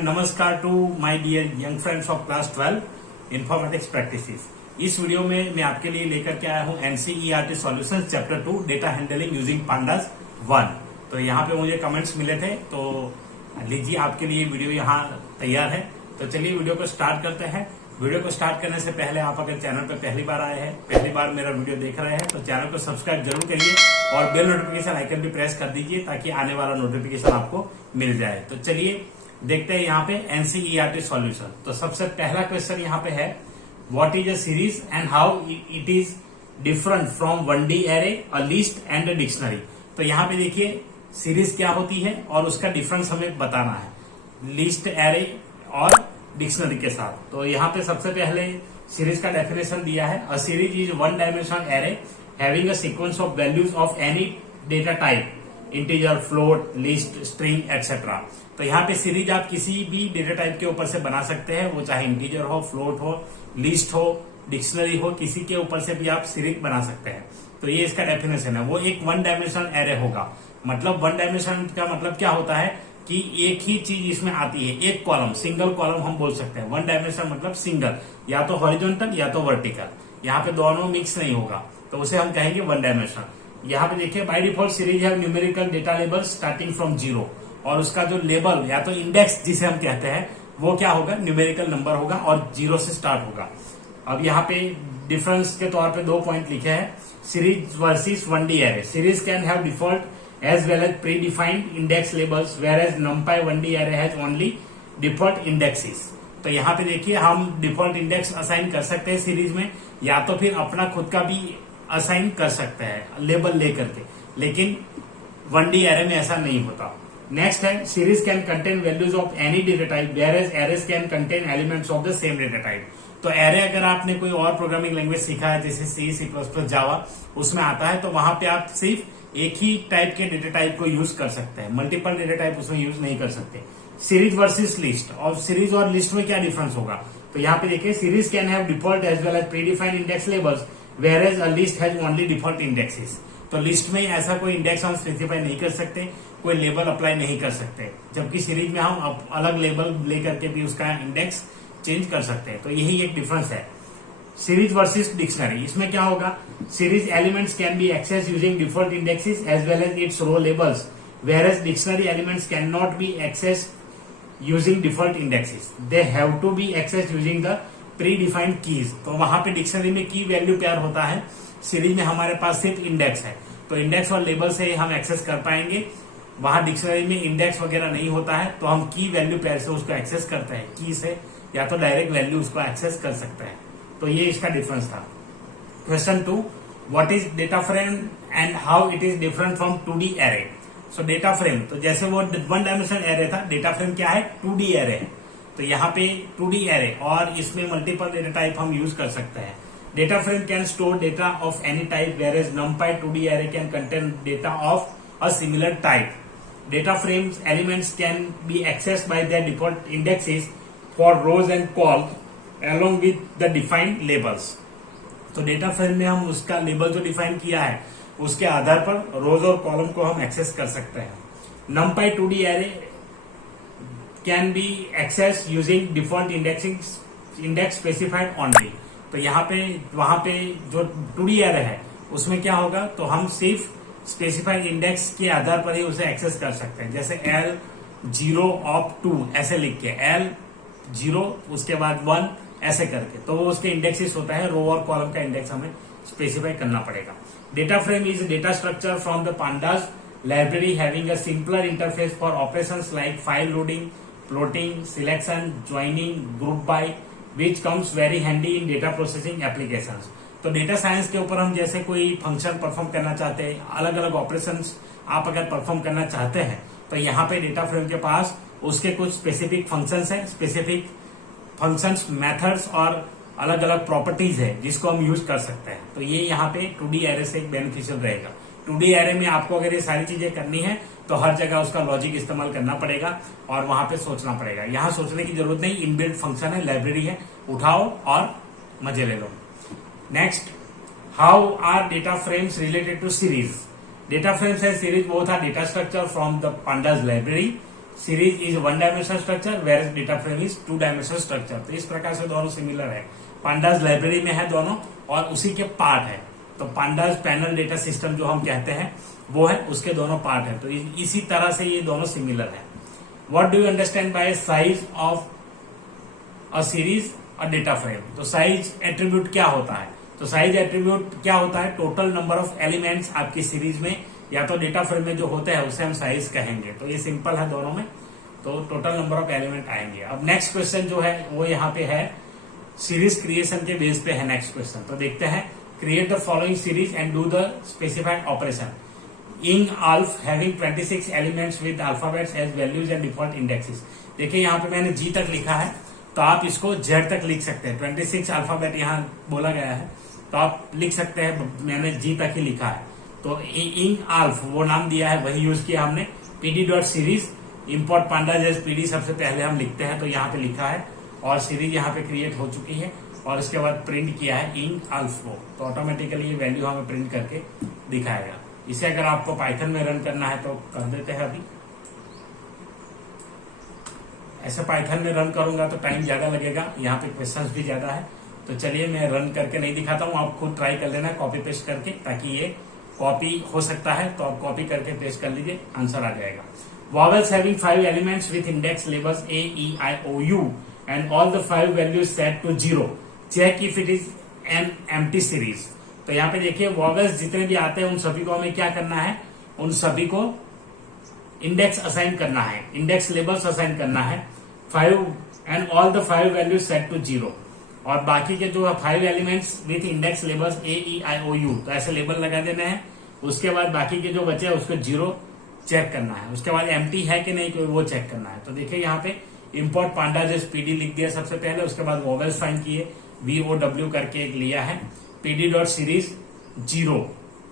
And नमस्कार to my dear young friends of class 12 informatics practices. इस video में मैं आपके लिए लेकर के आया हूं NCERT solutions chapter 2 data handling using pandas 1। तो यहाँ पे मुझे कमेंट्स मिले थे, तो लीजिए आपके लिए वीडियो यहाँ तैयार है। तो चलिए वीडियो को स्टार्ट करते हैं। वीडियो को स्टार्ट करने से पहले आप अगर चैनल पर पहली बार आए हैं, पहली बार मेरा वीडियो देख रहे हैं, तो चैनल को सब्सक्राइब जरूर करिए और बेल नोटिफिकेशन आइकन भी प्रेस कर दीजिए ताकि आने वाला नोटिफिकेशन आपको मिल जाए। तो चलिए देखते हैं यहाँ पे एनसीईआरटी सॉल्यूशन। तो सबसे पहला क्वेश्चन यहाँ पे है, what is a series and how it is different from 1D array, a list and a dictionary. तो यहाँ पे देखिए सीरीज क्या होती है और उसका डिफरेंस हमें बताना है लिस्ट, एरे और डिक्शनरी के साथ। तो यहाँ पे सबसे पहले सीरीज का डेफिनेशन दिया है, a series is one dimensional array having a sequence of values of any data type, integer, float, list, string etcetera. तो यहाँ पे सीरीज आप किसी भी डेटा टाइप के ऊपर से बना सकते हैं, वो चाहे इंटीजर हो, फ्लोट हो, लिस्ट हो, डिक्शनरी हो, किसी के ऊपर से भी आप सीरीज बना सकते हैं। तो ये इसका डेफिनेशन है। वो एक वन डायमेंशनल एरे होगा। मतलब वन डायमेंशन का मतलब क्या होता है कि एक ही चीज इसमें आती है, एक कॉलम, सिंगल कॉलम हम बोल सकते हैं। वन डायमेंशन मतलब सिंगल, या तो हॉरिजॉन्टल या तो वर्टिकल, यहाँ पे दोनों मिक्स नहीं होगा, तो उसे हम कहेंगे वन डायमेंशन। यहाँ पे देखिए बाय डिफॉल्ट सीरीज है numerical data label starting from 0, और उसका जो लेबल या तो इंडेक्स जिसे हम कहते हैं वो क्या होगा, न्यूमेरिकल नंबर होगा और 0 से स्टार्ट होगा। अब यहाँ पे डिफरेंस के तौर पे 2 पॉइंट लिखे हैं, series versus 1D array. Series can have default as well as predefined index labels, whereas NumPy 1D array has only default indexes। तो यहाँ पे देखिए हम डिफॉल्ट इंडेक्स असाइन कर सकते हैं सीरीज में, या तो फिर अपना खुद का भी असाइन कर सकते हैं लेबल लेकर के, लेकिन 1D array में ऐसा नहीं होता। नेक्स्ट है, series can contain values of any data type, whereas arrays can contain elements of the same data type. तो एरे अगर आपने कोई और प्रोग्रामिंग लैंग्वेज सीखा है जैसे सी, C++, जावा, उसमें आता है, तो वहां पे आप सिर्फ एक ही टाइप के डेटा टाइप को यूज कर सकते हैं, मल्टीपल डेटा टाइप उसमें यूज नहीं कर सकते। सीरीज वर्सेस लिस्ट, और सीरीज और लिस्ट में क्या डिफरेंस होगा, तो यहाँ पे देखिए series can have default as well as predefined index labels, whereas a list has only default indexes. तो लिस्ट में ऐसा कोई इंडेक्स हम स्पेसिफाई नहीं कर सकते, कोई लेबल अप्लाई नहीं कर सकते, जबकि सीरीज में हम अलग लेबल लेकर के भी उसका इंडेक्स चेंज कर सकते हैं। तो यही एक डिफरेंस है सीरीज वर्सेस डिक्शनरी। इसमें क्या होगा, series elements can be access using default indexes as well as its row labels, whereas dictionary elements can not be access using default indexes, they have to be access using the predefined keys. तो वहां पे dictionary में की value pair होता है, series में हमारे पास सिर्फ इंडेक्स है, तो इंडेक्स और लेबल से हम एक्सेस कर पाएंगे। वहां डिक्शनरी में इंडेक्स वगैरह नहीं होता है, तो हम की वैल्यू पेयर से उसको एक्सेस करते हैं, की से, या तो डायरेक्ट वैल्यू उसको एक्सेस कर सकते हैं। तो ये इसका डिफरेंस था। Question 2, what is data frame and how it is different from 2D array. So data frame, तो जैसे वो वन डायमेंशनल एरे था, डेटा फ्रेम क्या है, 2D एरे है। तो यहाँ पे 2D एरे और इसमें मल्टीपल डेटा टाइप हम यूज कर सकते हैं। Data frame can store data of any type, whereas NumPy 2D array can contain data of a similar type. Data frames elements can be accessed by their default indexes for rows and columns along with the defined labels। तो data frame में हम उसका label जो define किया है उसके आधार पर रोज और कॉलम को हम एक्सेस कर सकते हैं। NumPy 2D array can be access using default index specified only. तो यहाँ पे वहां पे जो 2D array है उसमें क्या होगा, तो हम सिर्फ स्पेसिफाइड इंडेक्स के आधार पर ही उसे एक्सेस कर सकते हैं। जैसे L0 of 2 ऐसे लिख के, L0 उसके बाद 1 ऐसे करके, तो वो उसके इंडेक्सेस होता है, रो और कॉलम का इंडेक्स हमें स्पेसिफाई करना पड़ेगा। Data frame is data structure from the pandas library having a simpler interface for operations like file loading, plotting, selection, joining, group by, which comes very handy in data processing applications. तो data science के ऊपर हम जैसे कोई function perform करना चाहते हैं, अलग अलग ऑपरेशंस आप अगर परफॉर्म करना चाहते हैं, तो यहाँ पे डेटा फ्रेम के पास उसके कुछ स्पेसिफिक फंक्शंस है, स्पेसिफिक फंक्शंस, मेथड्स और अलग अलग प्रॉपर्टीज है जिसको हम यूज कर सकते हैं। तो ये यहाँ पे 2D एरे से एक बेनिफिशियल रहेगा। 2D एरे में आपको अगर ये सारी चीजें करनी है तो हर जगह उसका लॉजिक इस्तेमाल करना पड़ेगा और वहां पे सोचना पड़ेगा। यहाँ सोचने की जरूरत नहीं, इनबिल्ट फंक्शन है, लाइब्रेरी है, उठाओ और मजे ले लो। Next, how are data frames related to series. Data frames है सीरीज, वो था data structure from the pandas library. Series is one dimensional structure whereas data frame is two dimensional structure. तो इस प्रकार से दोनों सिमिलर है, pandas library में है दोनों और उसी के पार्ट है। तो पांडास पैनल डेटा सिस्टम जो हम कहते हैं वो है, उसके दोनों पार्ट है। तो इसी तरह से ये दोनों सिमिलर है। What do you understand by size of a series और डेटा फ्रेम? तो साइज एट्रीब्यूट क्या होता है? तो साइज एट्रीब्यूट क्या होता है? टोटल नंबर ऑफ एलिमेंट्स आपकी सीरीज में या तो डेटा फ्रेम में जो होते हैं उसे हम साइज कहेंगे। तो ये सिंपल है दोनों में, तो टोटल नंबर ऑफ एलिमेंट आएंगे। अब नेक्स्ट क्वेश्चन जो है वो यहाँ पे है सीरीज क्रिएशन के बेस पे है नेक्स्ट क्वेश्चन। तो देखते हैं, create the following series and do the specified operation in alph having 26 elements with alphabets as values and default indexes. देखिए यहाँ पे मैंने जी तक लिखा है, तो आप इसको जेड तक लिख सकते हैं। 26 अल्फाबेट यहाँ बोला गया है, तो आप लिख सकते हैं मैंने जी तक ही लिखा है। तो इन अल्फ वो नाम दिया है, वही यूज किया हमने। PD dot series import pandas as PD सबसे पहले हम लिखते हैं, तो यहाँ पे लिखा है और सीरीज यहाँ पे क्रिएट हो चुकी है और इसके बाद प्रिंट किया है इन अल्फ को। तो ऑटोमेटिकली ये वैल्यू हमें प्रिंट करके दिखाएगा। इसे अगर आपको पाइथन में रन करना है तो कर देते हैं अभी। ऐसे पाइथन में रन करूंगा तो टाइम ज्यादा लगेगा, यहाँ पे क्वेश्चंस भी ज्यादा है। तो चलिए मैं रन करके नहीं दिखाता हूँ, आप खुद ट्राई कर लेना कॉपी पेस्ट करके, ताकि ये कॉपी हो सकता है तो आप कॉपी करके पेस्ट कर लीजिए, आंसर आ जाएगा। Vowels having 5 elements with index labels A, E, I, O, U and all the 5 values set to 0. Check if it is an empty series. तो यहाँ पे देखिए वॉवेल्स जितने भी आते हैं उन सभी को हमें क्या करना है? उन सभी को इंडेक्स असाइन करना है, इंडेक्स लेबल्स असाइन करना है। 5 and all the 5 values set to 0 और बाकी के जो 5 elements with index labels A, E, I, O, U, तो ऐसे लेबल लगा देने हैं। उसके बाद बाकी के जो बचे हैं उसको 0 चेक करना है। उसके बाद एम्प्टी है कि नहीं वो चेक करना है। तो देखिए यहाँ पे इंपोर्ट पांडास एज पीडी लिख दिया सबसे पहले, उसके बाद वॉवेल्स फाइन किए, VOW करके एक लिया है, पीडी डॉट सीरीज 0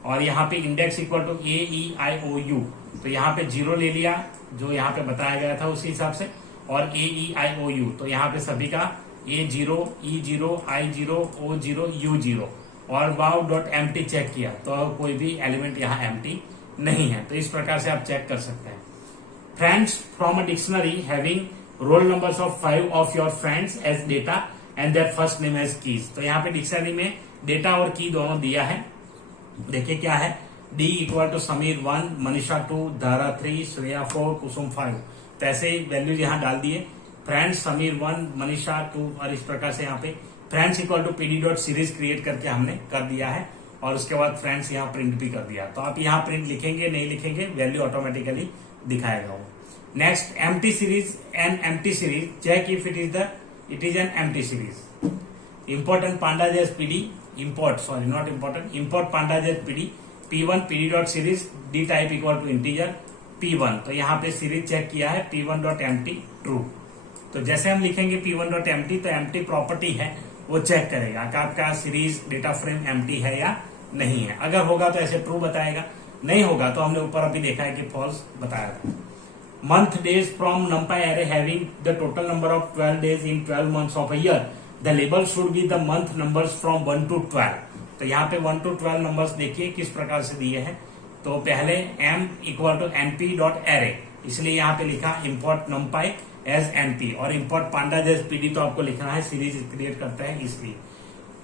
और यहाँ पे index equal to A, E, I, O, U, तो यहाँ पे 0 ले लिया जो यहाँ पे बताया गया था उसी हिसाब से, और A, E, I, O, U, तो यहाँ पे सभी का A0, E0, I0, O0, U0 और वाव डॉट एम्प्टी चेक किया तो कोई भी एलिमेंट यहाँ एम्प्टी नहीं है। तो इस प्रकार से आप चेक कर सकते हैं। Friends from a dictionary having roll numbers of 5 of your friends as data and their first name as keys. तो यहाँ पे डिक्शनरी में डेटा और की दोनों दिया है। देखिए क्या है, D equal to Sameer 1, Manisha 2, Dhara 3, Shreya 4, कुसुम 5। तो ऐसे ही वैल्यूज यहाँ डाल दिए, फ्रेंड्स समीर 1, मनीषा 2 और इस प्रकार से यहाँ पे friends equal to PD dot series create करके हमने कर दिया है और उसके बाद फ्रेंड्स यहाँ प्रिंट भी कर दिया। तो आप यहाँ प्रिंट लिखेंगे नहीं लिखेंगे, वैल्यू ऑटोमेटिकली दिखाएगा वो। Next empty series, an empty series, check if it is an empty series. Important pandas as PD, import pandas as PD, P1 PD dot series D type equal to integer P1। तो यहाँ पे series check किया है P1 dot empty true. तो जैसे हम लिखेंगे P1 dot empty, तो एम्प्टी प्रॉपर्टी है वो चेक करेगा कि आपका सीरीज डेटा फ्रेम एम्प्टी है या नहीं है। अगर होगा तो ऐसे ट्रू बताएगा, नहीं होगा तो हमने ऊपर अभी देखा है कि फॉल्स बताया था। Month days from numpy array having the total number of 12 days in 12 months of a year, the label should be the month numbers from 1 to 12। तो यहाँ पे 1 to 12 नंबर्स देखिए किस प्रकार से दिए हैं। तो पहले m equal to np dot array, इसलिए यहाँ पे लिखा import numpy एज np और import pandas एज pd, तो आपको लिखना है सीरीज क्रिएट करता है इसलिए।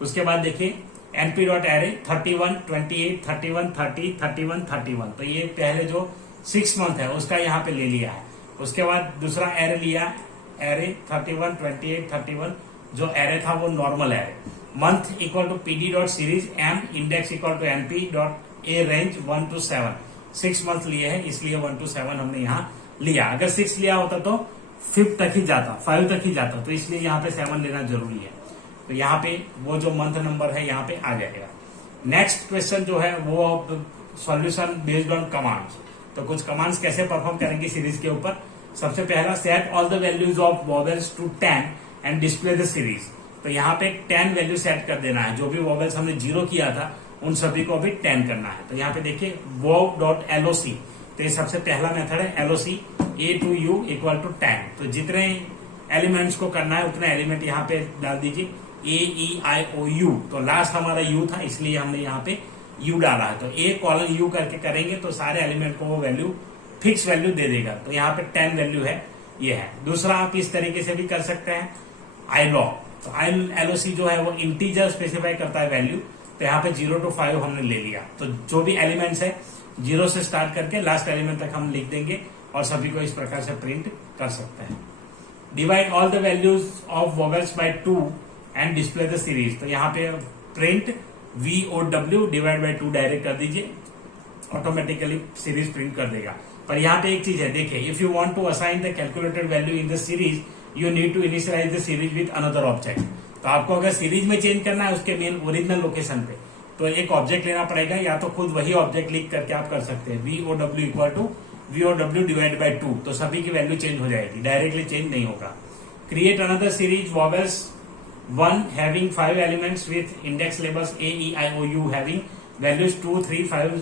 उसके बाद देखिए np डॉट एरे 31, 28, 31, 30, 31, 31। तो ये पहले जो 6 मंथ है उसका यहाँ पे ले लिया है। उसके बाद दूसरा एरे लिया, एरे 31, 28, 31, जो एरे था वो normal array. Month equal to PD dot series m, index equal to np dot a, range 1 to 7। 6 month लिए है इसलिए 1 to 7 हमने यहाँ लिया। अगर 6 लिया होता तो 5 तक ही जाता, 5 तक ही जाता, तो इसलिए यहाँ पे 7 लेना जरूरी है। तो यहाँ पे वो जो मंथ नंबर है यहाँ पे आ जाएगा। नेक्स्ट क्वेश्चन जो है वो सॉल्यूशन बेस्ड ऑन कमांड्स। तो कुछ कमांड्स कैसे परफॉर्म करेंगे सीरीज के ऊपर। सबसे पहला, set all the values of vowels to 10 and display the series. तो यहाँ पे 10 वैल्यू सेट कर देना है। जो भी वॉवेल्स हमने 0 किया था उन सभी को अभी 10 करना है। तो यहाँ पे देखिए वॉव डॉट LOC, तो ये सबसे पहला मेथड है LOC A to U equal to 10। तो जितने एलिमेंट्स को करना है उतने एलिमेंट यहाँ पे डाल दीजिए A, E, I, O, U। तो लास्ट हमारा U था इसलिए हमने यहाँ पे U डाला है। तो A कॉलन U करके करेंगे तो सारे एलिमेंट को वो वैल्यू फिक्स वैल्यू दे देगा। तो यहाँ पे 10 वैल्यू है, ये है। दूसरा आप इस तरीके से भी कर सकते हैं, iLog। तो ILOC जो है वो इंटीजर स्पेसिफाई करता है वैल्यू। तो यहाँ पे 0 to 5 हमने ले लिया। तो जो भी एलिमेंट्स है 0 से स्टार्ट करके लास्ट एलिमेंट तक हम लिख देंगे और सभी को इस प्रकार से प्रिंट कर सकते हैं। Divide all the values of vowels by 2 and display the series. तो यहाँ पे print VOW divide by 2 direct कर दीजिए, ऑटोमेटिकली सीरीज प्रिंट कर देगा। पर यहाँ पे एक चीज है, देखिए, if you want to assign the calculated value in the series you need to initialize the series with another object. तो आपको अगर सीरीज में चेंज करना है उसके मेन ओरिजिनल लोकेशन पे, तो एक ऑब्जेक्ट लेना पड़ेगा, या तो खुद वही ऑब्जेक्ट लिख करके आप कर सकते हैं, VOW equal to VOW divide by 2। तो सभी की वैल्यू चेंज हो जाएगी, डायरेक्टली चेंज नहीं होगा। Create another series vowels 1 having 5 elements with index labels AEIOU having values 2, 3, 5,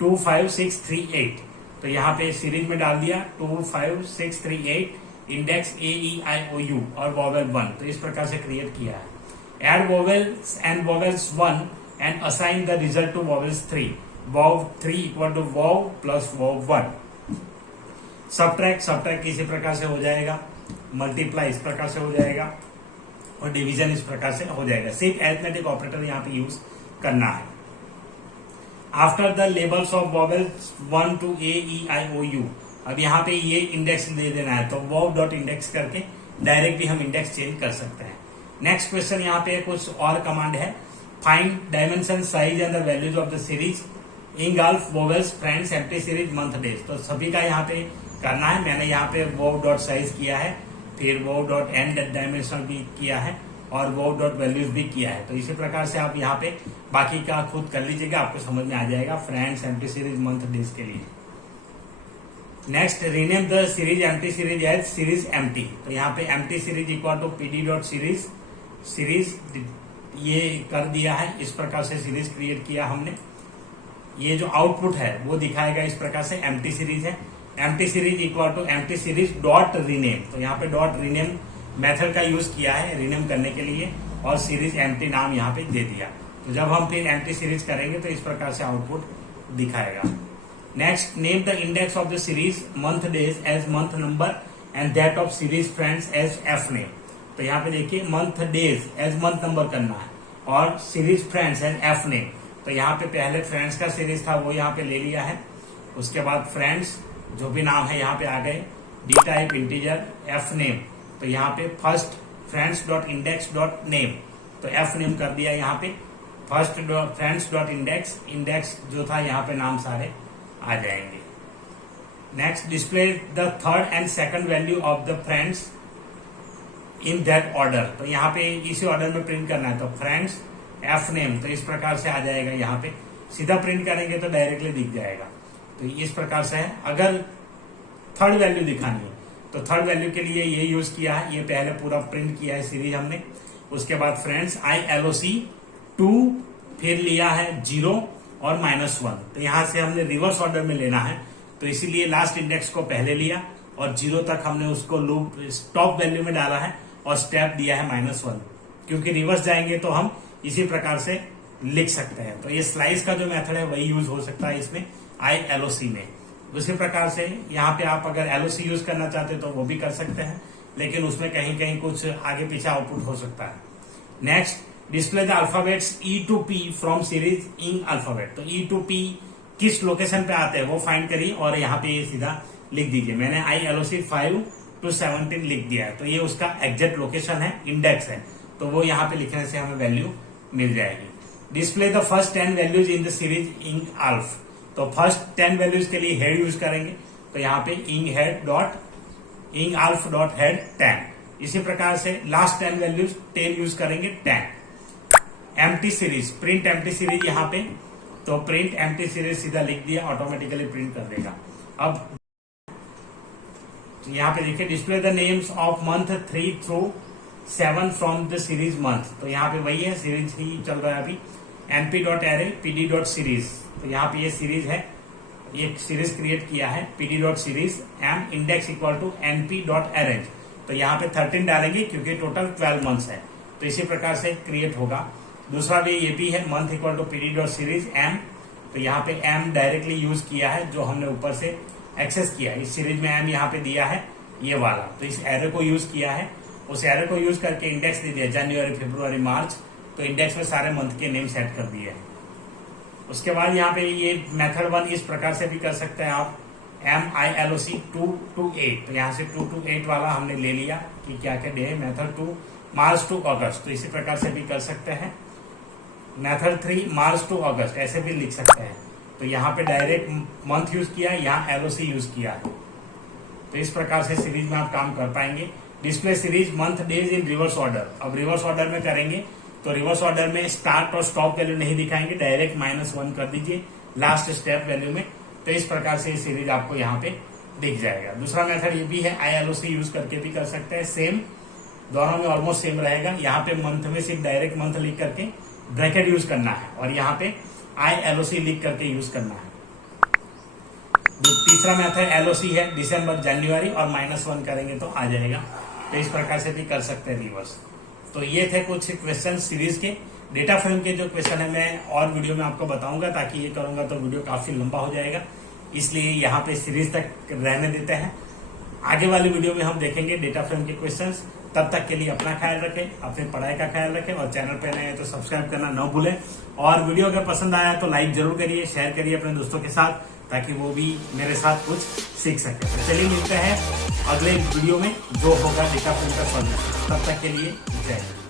2, 5, 6, 3, 8। तो यहाँ पे सीरीज में डाल दिया 2, 5, 6, 3, 8 इंडेक्स AEIOU और वॉवेल 1। तो इस प्रकार से क्रिएट किया है। Add vowels and vowels 1 and assign the result to vowels 3। Vow 3 equal to vow plus vow 1। Subtract इसी प्रकार से हो जाएगा, मल्टीप्लाई इस प्रकार से हो जाएगा और डिवीजन इस प्रकार से हो जाएगा। सिर्फ अरिथमेटिक ऑपरेटर यहाँ पे यूज करना है। After the labels of vowels 1 to AEIOU, अब यहाँ पे ये इंडेक्स दे देना है, तो वॉव डॉट इंडेक्स करके डायरेक्ट भी हम इंडेक्स चेंज कर सकते हैं। नेक्स्ट क्वेश्चन यहाँ पे कुछ और कमांड है, find dimension size and the values of the series engulf vowels friends empty series month days. तो सभी का यहाँ पे करना है। मैंने यहाँ पे वॉव डॉट साइज किया है, फिर वॉव डॉट एंड डायमेंशन भी किया है और वॉव डॉट वैल्यूज भी किया है। तो इसी प्रकार से आप यहाँ पे बाकी का खुद कर लीजिएगा, आपको समझ में आ जाएगा friends empty series month days के लिए। Next, rename the series empty series as series empty. तो यहाँ पे empty series equal to PD dot series ये कर दिया है। इस प्रकार से सीरीज क्रिएट किया हमने। ये जो आउटपुट है वो दिखाएगा इस प्रकार से, एम्प्टी सीरीज है। Empty series equal to empty series dot rename. तो यहाँ पे डॉट रीनेम मेथड का यूज किया है रीनेम करने के लिए और सीरीज एम्प्टी नाम यहाँ पे दे दिया। तो जब हम फिर एम्प्टी सीरीज करेंगे तो इस प्रकार से आउटपुट दिखाएगा। Next, name the index of the series month days as month number and that of series friends as F name. तो यहाँ पे देखिए month days as month number करना है और series friends as F name. तो यहाँ पे पहले फ्रेंड्स का सीरीज था वो यहाँ पे ले लिया है, उसके बाद फ्रेंड्स जो भी नाम है यहाँ पे आ गए, D type integer F name. तो यहाँ पे first friends dot index dot name, तो F नेम कर दिया यहाँ पे। फर्स्ट फ्रेंड्स डॉट इंडेक्स जो था यहाँ पे नाम सारे आ जाएंगे। Next, display the third and second value of the friends in that order. तो यहाँ पे इसी ऑर्डर में प्रिंट करना है। तो फ्रेंड्स F नेम, तो इस प्रकार से आ जाएगा यहाँ पे। सीधा प्रिंट करेंगे तो डायरेक्टली दिख जाएगा। तो इस प्रकार से है। अगर थर्ड वैल्यू दिखानी है तो थर्ड वैल्यू के लिए ये यूज किया है, ये पहले पूरा प्रिंट किया है सीरीज हमने। उसके बाद फ्रेंड्स ILOC 2, फिर लिया है 0 और -1। तो यहां से हमने रिवर्स ऑर्डर में लेना है, तो इसीलिए लास्ट इंडेक्स को पहले लिया और 0 तक हमने उसको लूप स्टॉप वैल्यू में डाला है और स्टेप दिया है -1, क्योंकि रिवर्स जाएंगे तो हम इसी प्रकार से लिख सकते हैं। तो ये स्लाइस का जो मेथड है वही यूज हो सकता है इसमें ILOC में। उसी प्रकार से यहाँ पे आप अगर LOC यूज करना चाहते हैं तो वो भी कर सकते हैं, लेकिन उसमें कहीं कहीं कुछ आगे पीछे आउटपुट हो सकता है। Next, display the alphabets E to P from series in alphabet. तो E to P किस लोकेशन पे आते हैं वो फाइंड करिए और यहाँ पे ये सीधा लिख दीजिए। मैंने ILOC 5 to 17 लिख दिया है, तो ये उसका एग्जैक्ट लोकेशन है, इंडेक्स है, तो वो यहाँ पे लिखने से हमें वैल्यू मिल जाएगी। Display the first 10 values in the series in alph. तो फर्स्ट 10 वैल्यूज के लिए हेड यूज करेंगे, तो यहाँ पे इंग अल्फ डॉट हेड 10। इसी प्रकार से लास्ट 10 वैल्यूज 10 यूज करेंगे 10। Empty series, print empty series यहाँ पे, तो प्रिंट एम्प्टी सीरीज सीधा लिख दिया, ऑटोमेटिकली प्रिंट कर देगा। अब यहाँ पे देखिए, display the names of month 3 through 7 from the series month. तो यहाँ पे वही है, सीरीज ही चल रहा है अभी। MP dot array PD dot series. तो यहाँ पे ये सीरीज है, ये सीरीज क्रिएट किया है PD dot series M index equal to NP dot arrange. तो यहाँ पे 13 डालेंगे क्योंकि टोटल 12 मंथ्स है, तो इसी प्रकार से क्रिएट होगा। दूसरा भी ये भी है, month equal to PD dot series M। तो यहाँ पे M डायरेक्टली यूज किया है जो हमने ऊपर से एक्सेस किया, इस सीरीज में m यहाँ पे दिया है ये वाला, तो इस एरो को यूज किया है, उस एरो को यूज करके इंडेक्स दे दिया जनवरी, फरवरी, मार्च, तो इंडेक्स में सारे मंथ के नेम सेट कर दिए हैं। उसके बाद यहाँ पे ये मेथड 1 इस प्रकार से भी कर सकते हैं आप, MILOC 2 to 8, तो यहाँ से 2 to 8 वाला हमने ले लिया कि क्या क्या डे है, मेथड 2 मार्च टू अगस्त, तो इसी प्रकार से भी कर सकते हैं। मेथड 3 मार्च टू अगस्त ऐसे भी लिख सकते हैं, तो यहाँ पे डायरेक्ट मंथ यूज किया, यहाँ LOC यूज किया, तो इस प्रकार से सीरीज में आप काम कर पाएंगे। Display series month days in reverse order, अब रिवर्स ऑर्डर में करेंगे तो रिवर्स ऑर्डर में स्टार्ट और स्टॉप वैल्यू नहीं दिखाएंगे, डायरेक्ट -1 कर दीजिए लास्ट स्टेप वैल्यू में, तो इस प्रकार से ये सीरीज आपको यहाँ पे दिख जाएगा। दूसरा मेथड ये भी है, ILOC यूज करके भी कर सकते हैं, सेम दोनों में ऑलमोस्ट सेम रहेगा। यहाँ पे मंथ में सिर्फ डायरेक्ट मंथ लिख करके ब्रैकेट यूज करना है और यहाँ पे ILOC लिख करके यूज करना है। जो तीसरा मेथड LOC है, दिसंबर, जनवरी और -1 करेंगे तो आ जाएगा, तो इस प्रकार से भी कर सकते हैं रिवर्स। तो ये थे कुछ क्वेश्चन सीरीज के। डेटा फ्रेम के जो क्वेश्चन है मैं और वीडियो में आपको बताऊंगा, ताकि ये करूंगा तो वीडियो काफी लंबा हो जाएगा, इसलिए यहाँ पे सीरीज तक रहने देते हैं। आगे वाली वीडियो में हम देखेंगे डेटा फ्रेम के क्वेश्चंस। तब तक के लिए अपना ख्याल रखें, अपनी पढ़ाई का ख्याल रखें, और चैनल पे नए हैं तो सब्सक्राइब करना न भूलें। और वीडियो अगर पसंद आया तो लाइक जरूर करिए, शेयर करिए अपने दोस्तों के साथ, ताकि वो भी मेरे साथ कुछ सीख सके। तो चलिए मिलते हैं अगले वीडियो में जो होगा डेटा फ्रेम का सॉल्यूशन। तब तक के लिए जय हिंद।